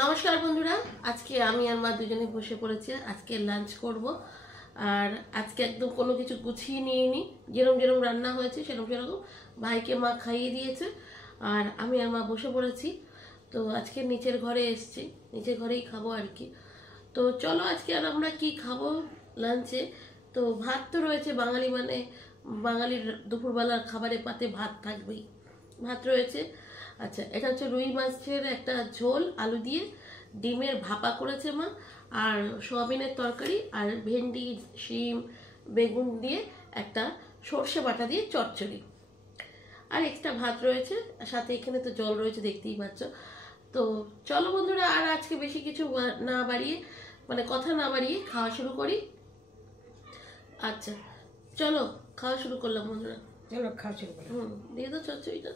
নমস্কার বন্ধুরা, আজকে আমি আর মা দুজনে বসে পড়েছি। আজকে লাঞ্চ করব। আর আজকে একদম কোনো কিছু গুছিয়ে নিইনি, যেরকম যেরকম রান্না হয়েছে সেরকম সেরকম ভাইকে মা খাইয়ে দিয়েছে। আর আমি আর মা বসে পড়েছি। তো আজকে নিচের ঘরে এসেছি, নিচের ঘরেই খাবো আর কি। তো চলো আজকে আর আমরা কি খাবো লাঞ্চে। তো ভাত তো রয়েছে, বাঙালি মানে বাঙালির দুপুরবেলার খাবারের পাতে ভাত থাকবেই, ভাত রয়েছে। আচ্ছা, এটা হচ্ছে রুই মাছের একটা ঝোল, আলু দিয়ে ডিমের ভাপা করেছে মা, আর সোয়াবিনের তরকারি, আর ভেন্ডি, শিম, বেগুন দিয়ে একটা সর্ষে বাটা দিয়ে চচ্চড়ি, আর এক্সট্রা ভাত রয়েছে। সাথে এখানে তো জল রয়েছে, দেখতেই পাচ্ছ। তো চলো বন্ধুরা, আর আজকে বেশি কিছু না বাড়িয়ে, মানে কথা না বাড়িয়ে খাওয়া শুরু করি। আচ্ছা চলো, খাওয়া শুরু করলাম বন্ধুরা। চলো খাওয়া শুরু করি। দিয়ে দাও চচ্চড়িটা।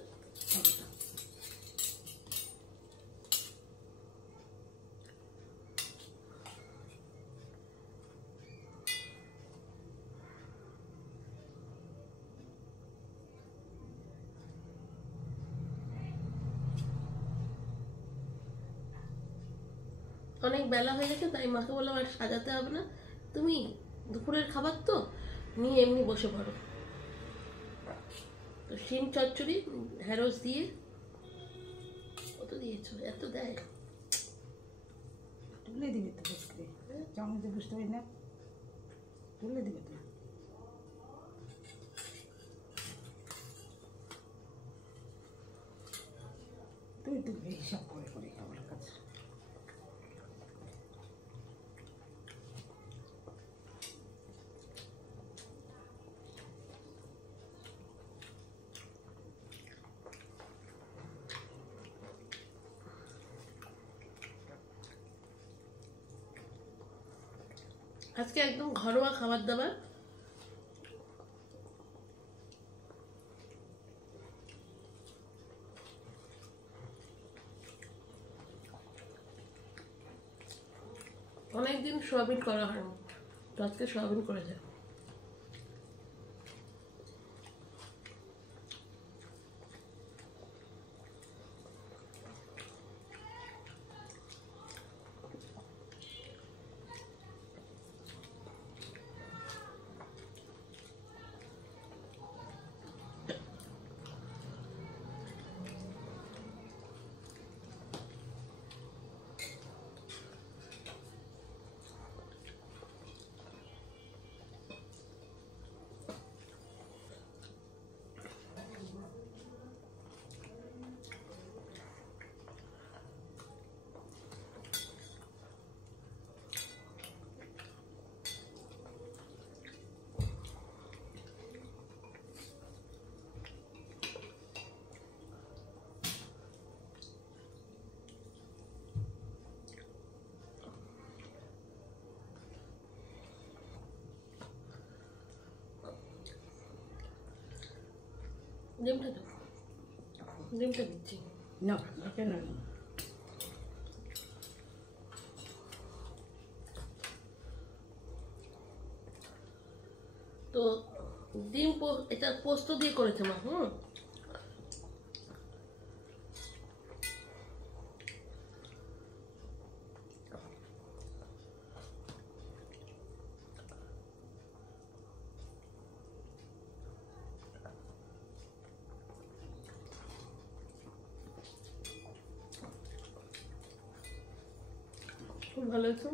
অনেক বেলা হয়ে গেছে, তাই মাকে বললাম আর সাজাতে হবে না, তুমি দুপুরের খাবার তো নিয়ে এমনি বসে পড়ো। তো শিম চচ্চড়ি ঢেঁড়স দিয়ে। কত দিয়েছো? এত দেয়? তুলে দিবে তো বুঝতে, চামচে বুঝতে পারি না, তুলে দিবে তো। তুই তুলবে হিসাব করে করে আমার কাছে। আজকে একদম ঘরোয়া খাবার দাবার। অনেকদিন সোয়াবিন করা হয়নি, তো আজকে সোয়াবিন করেছে। ডিমটা দাও, ডিমটা দিচ্ছি। না ওকে না, তো ডিম এটা পোস্ত দিয়ে করেছে মা। খুব ভালো হয়েছে।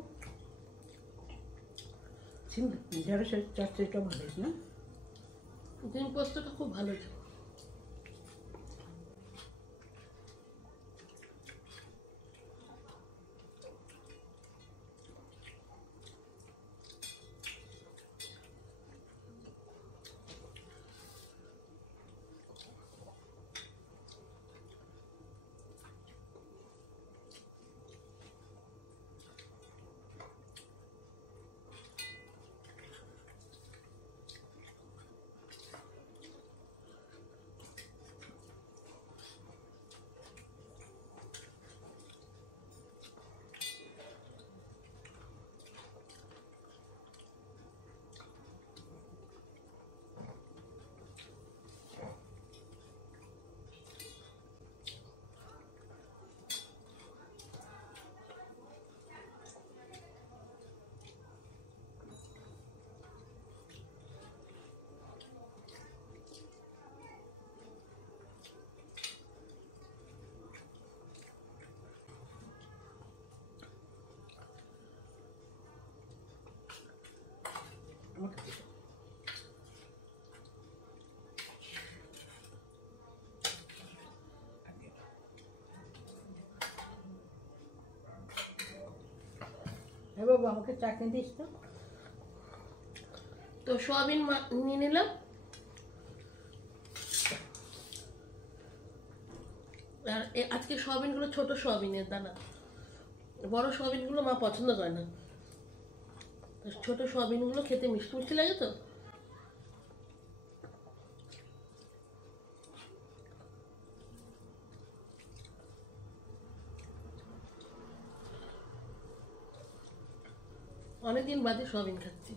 ঢেঁড়সের চচ্চড়িটা ভালো হয়েছে না? ডিম পোস্তটা খুব ভালো হয়েছে। আমাকে দিও। হ্যাঁ বাবু, আমাকে চাটনি দিস তো। তো সোয়াবিন নিয়ে নিলাম, আর আজকে সোয়াবিনগুলো ছোট সোয়াবিনের দানা, বড় সোয়াবিনগুলো মা পছন্দ করে না, তো ছোট সোয়াবিনগুলো খেতে মিষ্টি মিষ্টি লাগে তো। অনেকদিন বাদে সোয়াবিন খাচ্ছি।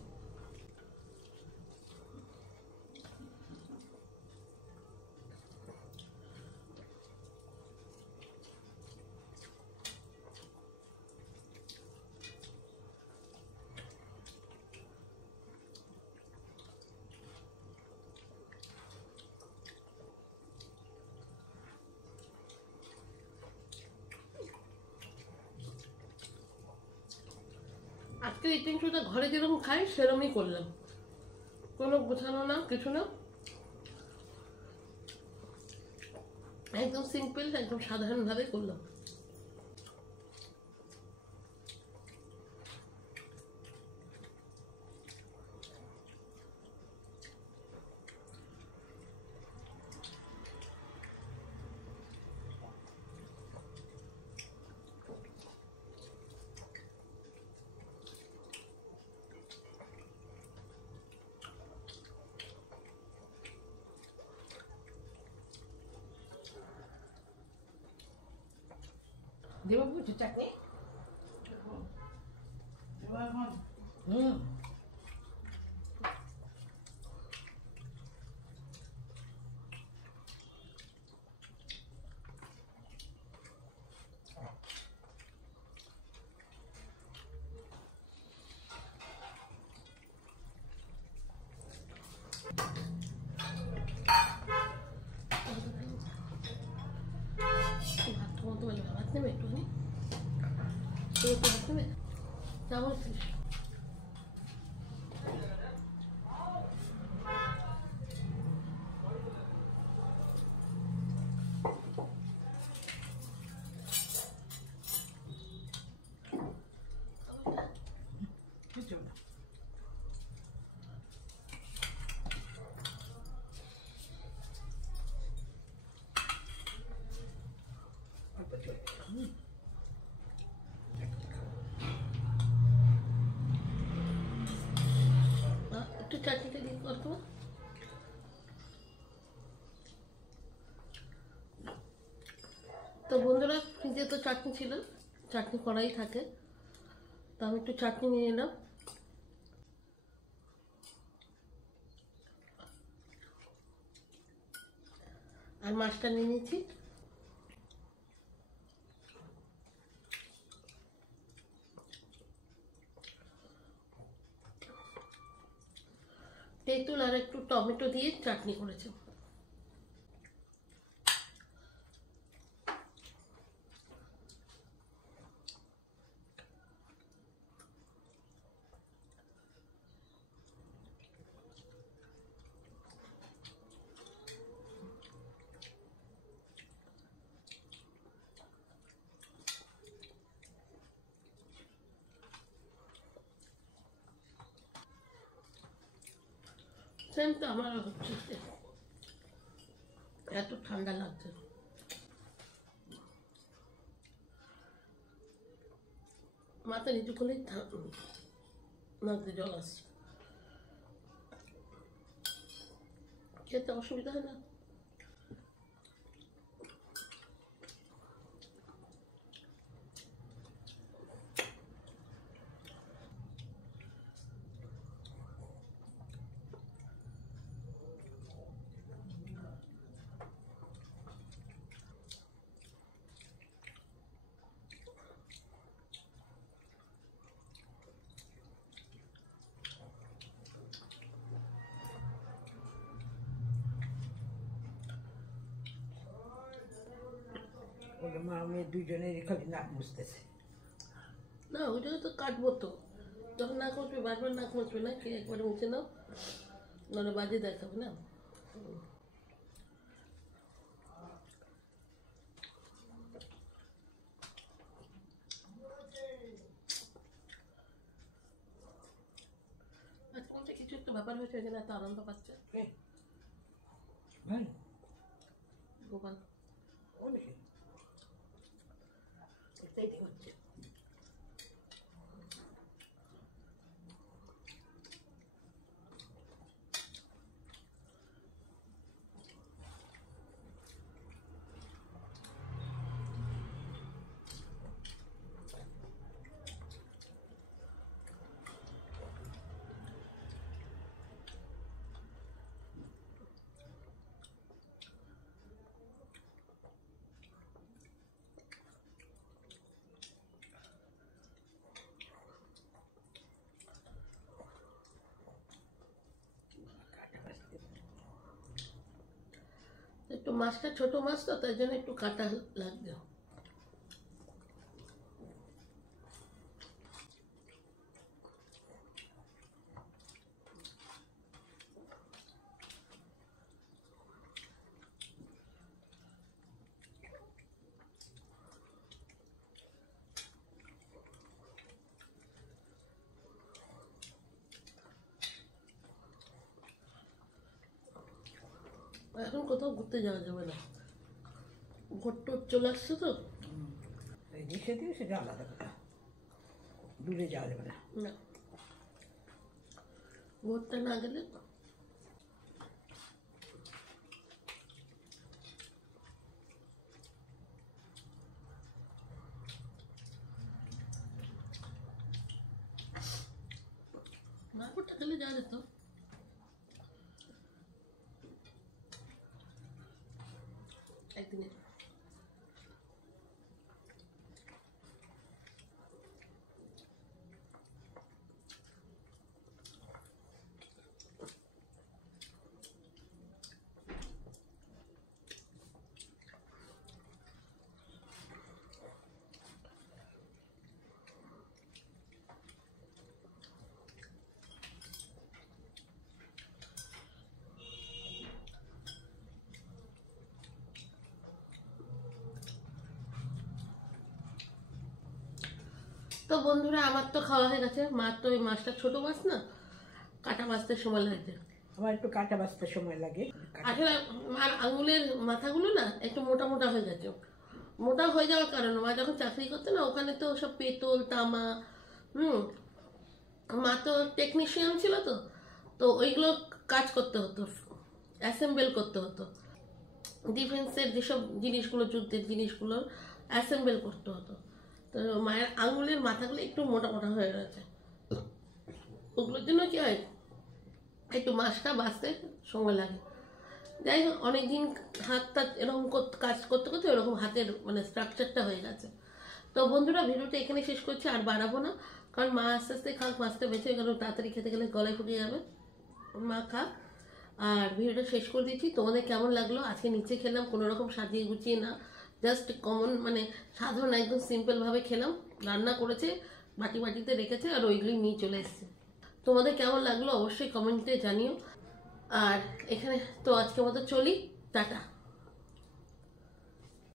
আজকে এই টিংসুটা ঘরে যেরকম খাই সেরকমই করলাম, কোনো গোছানো না, কিছু না, একদম সিম্পল, একদম সাধারণভাবে করলাম। দেবো বুঝি চাটনি? হুম। ভাত মতো বলে ভাত নেবে একটুখানি, তুমি একটু ভাত নেবে, যা বলছিস। কিছু না। অল্প চলবে। একটু চাটনিটা দিয়ে করতো। তো বন্ধুরা, ফ্রিজে তো চাটনি ছিল, চাটনি করাই থাকে, তো আমি একটু চাটনি নিয়ে নিলাম, আর মাছটা নিয়ে নিয়েছি। তেঁতুল আর একটু টমেটো দিয়ে চাটনি করেছে। সেম তো আমার হচ্ছে, এত ঠান্ডা লাগছে, মাথা নিচু করলেই নাকতে জল আসছে, খেতে অসুবিধা হয় না। ওটা মা মেয়ে দুজনেরই খালি নাক বুঝতেছে। না ওই জন্য তো কাটবো তো, যখন নাক মুছবে বারবার নাক মুছবে না, খেয়ে একবারে মুছে নাও, নাহলে বাজে দেখাবে না। আজকালটা কিছু একটা ব্যাপার হয়েছে, ওই জন্য এত আনন্দ পাচ্ছে ভাই গোপাল। অনেকে এটাই হচ্ছে। একটু মাছটা ছোট মাছ তো, তাই জন্য একটু কাটা লাগবে। এখন কোথাও ঘুরতে যাওয়া যাবে না, ভোট টোট চলে আসছে তো। এই দেশে দিয়ে সেটা আলাদা কথা, দূরে যাওয়া যাবে না। না, ভোটটা না গেলে না, ভোটটা গেলে যাওয়া যেত। একদিনে তো বন্ধুরা, আমার তো খাওয়া হয়ে গেছে। মার তো ওই মাছটা ছোট মাছ না, কাটা বাছতে সময় লাগছে। আমার একটু কাটা বাছতে সময় লাগে। আসলে মার আঙুলের মাথাগুলো না একটু মোটা মোটা হয়ে গেছে। মোটা হয়ে যাওয়ার কারণে মা যখন চাকরি করতে না, ওখানে তো সব পেতল তামা, মা তো টেকনিশিয়ান ছিল, তো তো ওইগুলো কাজ করতে হতো, অ্যাসেম্বল করতে হতো। ডিফেন্সের যেসব জিনিসগুলো, যুদ্ধের জিনিসগুলো অ্যাসেম্বল করতে হতো। তো মায়ের আঙুলের মাথাগুলো একটু মোটা মোটা হয়ে গেছে। ওগুলোর জন্য কি হয়, একটু মাছটা বাঁচতে সময় লাগে। যাই হোক, অনেকদিন হাতটা এরকম কাজ করতে করতে এরকম হাতের মানে স্ট্রাকচারটা হয়ে গেছে। তো বন্ধুরা, ভিডিওটা এখানে শেষ করছি, আর বাড়াবো না, কারণ মা আস্তে আস্তে খাক, মাছটা বেছে, কারণ তাড়াতাড়ি খেতে গেলে গলায় ফুটে যাবে। মা খাক, আর ভিডিওটা শেষ করে দিচ্ছি। তোমাদের কেমন লাগলো? আজকে নিচে খেলাম, কোনো রকম সাজিয়ে গুছিয়ে না, জাস্ট কমন মানে সাধারণ একদম সিম্পলভাবে খেলাম। রান্না করেছে, বাটি বাটিতে রেখেছে, আর ওইগুলি নিয়ে চলে এসছে। তোমাদের কেমন লাগলো অবশ্যই কমেন্টে জানিও। আর এখানে তো আজকের মতো চলি, টাটা।